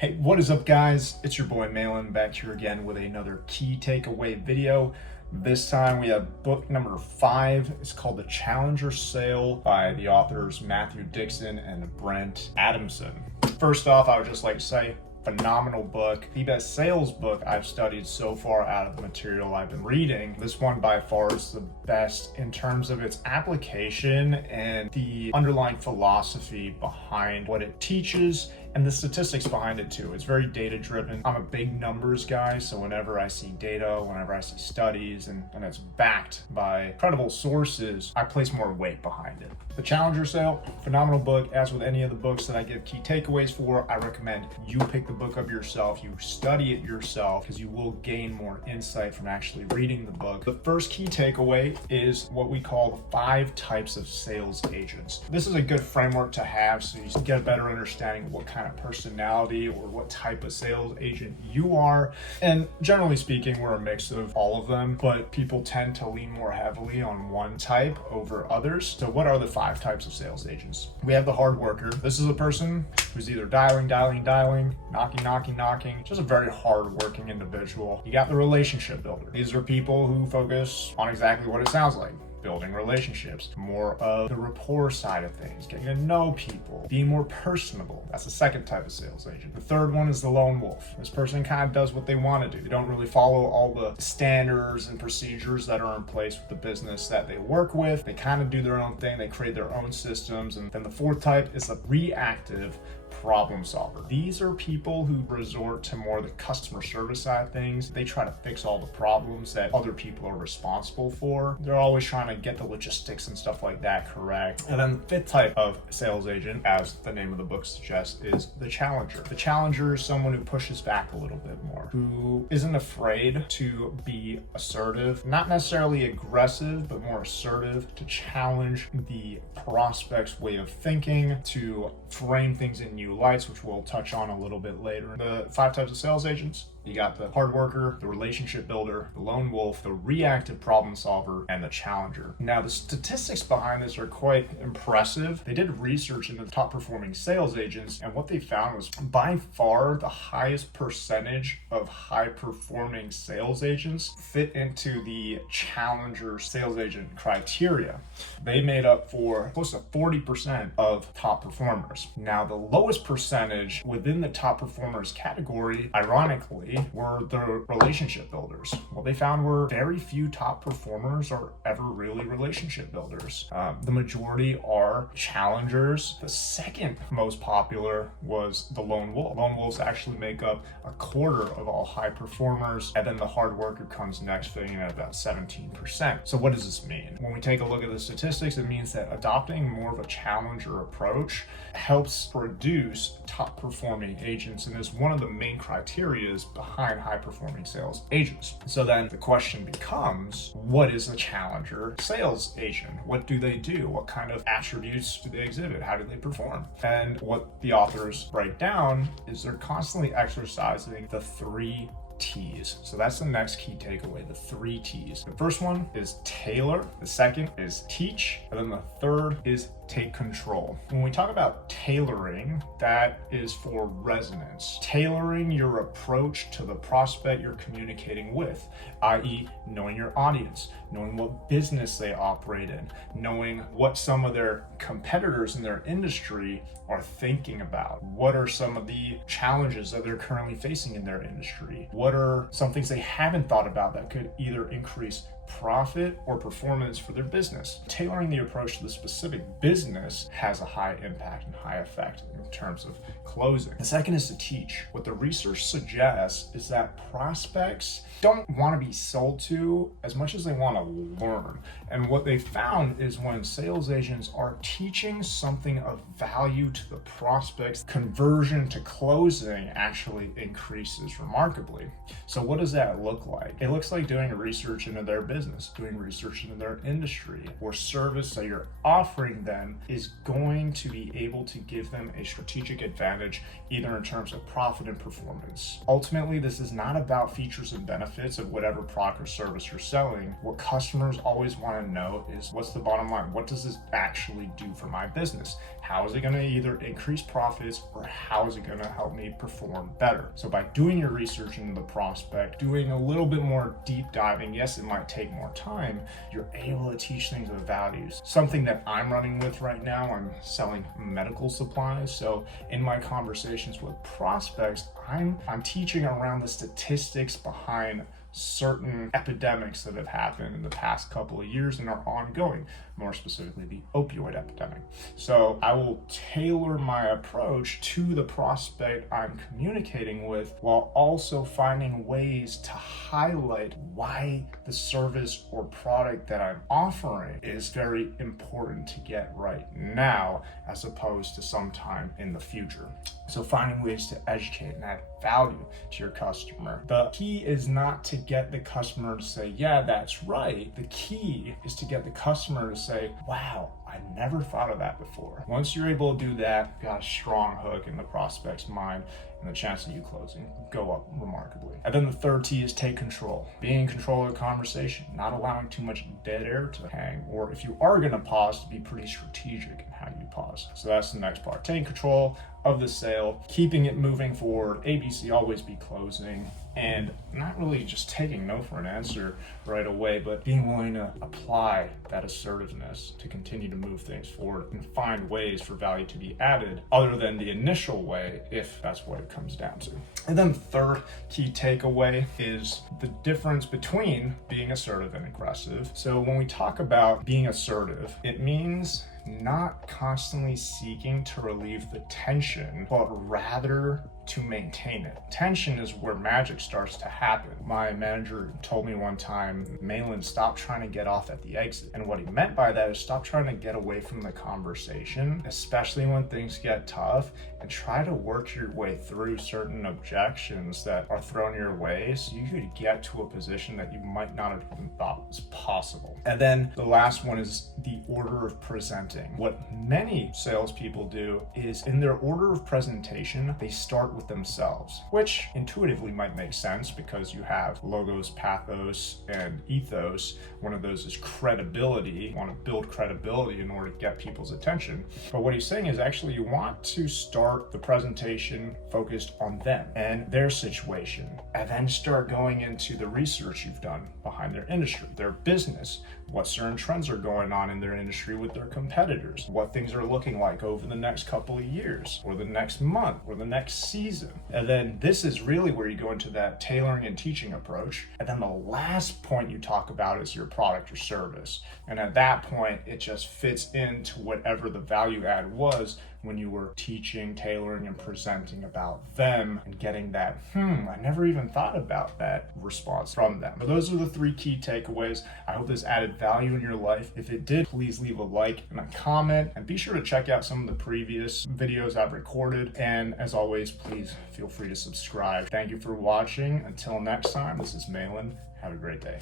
Hey, what is up, guys? It's your boy Malin back here again with another key takeaway video. This time we have book number 5. It's called The Challenger Sale by the authors Matthew Dixon and Brent Adamson. First off, I would just like to say, phenomenal book. The best sales book I've studied so far out of the material I've been reading. This one by far is the best in terms of its application and the underlying philosophy behind what it teaches and the statistics behind it too. It's very data driven. I'm a big numbers guy, so whenever I see data, whenever I see studies, and it's backed by credible sources, I place more weight behind it. The Challenger Sale, phenomenal book. As with any of the books that I give key takeaways for, I recommend you pick the book up yourself, you study it yourself, because you will gain more insight from actually reading the book. The first key takeaway is what we call the 5 types of sales agents. This is a good framework to have so you get a better understanding of what kind of personality or what type of sales agent you are. And generally speaking, we're a mix of all of them, but people tend to lean more heavily on one type over others. So what are the 5 types of sales agents? We have the hard worker. This is a person who's either dialing, knocking, just a very hard-working individual. You got the relationship builder. These are people who focus on exactly what it sounds like: building relationships, more of the rapport side of things, getting to know people, being more personable. That's the second type of sales agent. The third one is the lone wolf. This person kind of does what they want to do. They don't really follow all the standards and procedures that are in place with the business that they work with. They kind of do their own thing. They create their own systems. And then the fourth type is the reactive problem solver. These are people who resort to more the customer service side of things. They try to fix all the problems that other people are responsible for. They're always trying to get the logistics and stuff like that correct. And then the fifth type of sales agent, as the name of the book suggests, is the challenger. The challenger is someone who pushes back a little bit more, who isn't afraid to be assertive, not necessarily aggressive, but more assertive, to challenge the prospect's way of thinking, to frame things in new lights, which we'll touch on a little bit later. The 5 types of sales agents: you got the hard worker, the relationship builder, the lone wolf, the reactive problem solver, and the challenger. Now, the statistics behind this are quite impressive. They did research into the top performing sales agents, and what they found was by far the highest percentage of high performing sales agents fit into the challenger sales agent criteria. They made up for close to 40% of top performers. Now, the lowest percentage within the top performers category, ironically, were the relationship builders. What they found were very few top performers are ever really relationship builders. The majority are challengers. The second most popular was the lone wolf. Lone wolves actually make up a quarter of all high performers, and then the hard worker comes next, fitting in at about 17%. So what does this mean? When we take a look at the statistics, it means that adopting more of a challenger approach helps produce top performing agents, and is one of the main criteria behind high performing sales agents. So then the question becomes, what is a challenger sales agent? What do they do? What kind of attributes do they exhibit? How do they perform? And what the authors write down is they're constantly exercising the 3 T's. So that's the next key takeaway, the 3 T's. The first one is tailor, the second is teach, and then the third is take control. When we talk about tailoring, that is for resonance. Tailoring your approach to the prospect you're communicating with, i.e. knowing your audience, knowing what business they operate in, knowing what some of their competitors in their industry are thinking about. What are some of the challenges that they're currently facing in their industry? What are some things they haven't thought about that could either increase profit or performance for their business? Tailoring the approach to the specific business has a high impact and high effect in terms of closing. The second is to teach. What the research suggests is that prospects don't want to be sold to as much as they want to learn. And what they found is when sales agents are teaching something of value to the prospects, conversion to closing actually increases remarkably. So what does that look like? It looks like doing research into their business, doing research into their industry or service that you're offering them is going to be able to give them a strategic advantage, either in terms of profit and performance. Ultimately, this is not about features and benefits of whatever product or service you're selling. What customers always want to know is, what's the bottom line? What does this actually do for my business? How is it going to either increase profits or how is it going to help me perform better? So by doing your research into the prospect, doing a little bit more deep diving, yes, it might take more time, you're able to teach things with values. Something that I'm running with right now, I'm selling medical supplies. So in my conversations with prospects, I'm teaching around the statistics behind certain epidemics that have happened in the past couple of years and are ongoing, more specifically the opioid epidemic. So I will tailor my approach to the prospect I'm communicating with while also finding ways to highlight why the service or product that I'm offering is very important to get right now as opposed to sometime in the future. So finding ways to educate and add value to your customer. The key is not to get the customer to say, yeah, that's right. The key is to get the customer to say, wow, I never thought of that before. Once you're able to do that, you've got a strong hook in the prospect's mind, and the chance of you closing go up remarkably. And then the third T is take control. Being in control of the conversation, not allowing too much dead air to hang, or if you are gonna pause, to be pretty strategic in how you pause. So that's the next part. Taking control of the sale, keeping it moving forward, ABC, always be closing, and not really just taking no for an answer right away, but being willing to apply that assertiveness to continue to move things forward and find ways for value to be added other than the initial way, if that's what it comes down to. And then the third key takeaway is the difference between being assertive and aggressive. So when we talk about being assertive, it means not constantly seeking to relieve the tension, but rather to maintain it. Tension is where magic starts to happen. My manager told me one time, Malin, stop trying to get off at the exit. And what he meant by that is stop trying to get away from the conversation, especially when things get tough, and try to work your way through certain objections that are thrown your way so you could get to a position that you might not have even thought was possible. And then the last one is the order of presenting. What many salespeople do is in their order of presentation, they start with themselves, which intuitively might make sense because you have logos, pathos, and ethos. One of those is credibility. You want to build credibility in order to get people's attention. But what he's saying is actually you want to start the presentation focused on them and their situation, and then start going into the research you've done behind their industry, their business, what certain trends are going on in their industry with their competitors, what things are looking like over the next couple of years, or the next month, or the next season. And then this is really where you go into that tailoring and teaching approach. And then the last point you talk about is your product or service. And at that point, it just fits into whatever the value add was when you were teaching, tailoring, and presenting about them and getting that, I never even thought about that response from them. But those are the three key takeaways. I hope this added value in your life. If it did, please leave a like and a comment, and be sure to check out some of the previous videos I've recorded. And as always, please feel free to subscribe. Thank you for watching. Until next time, this is Malin. Have a great day.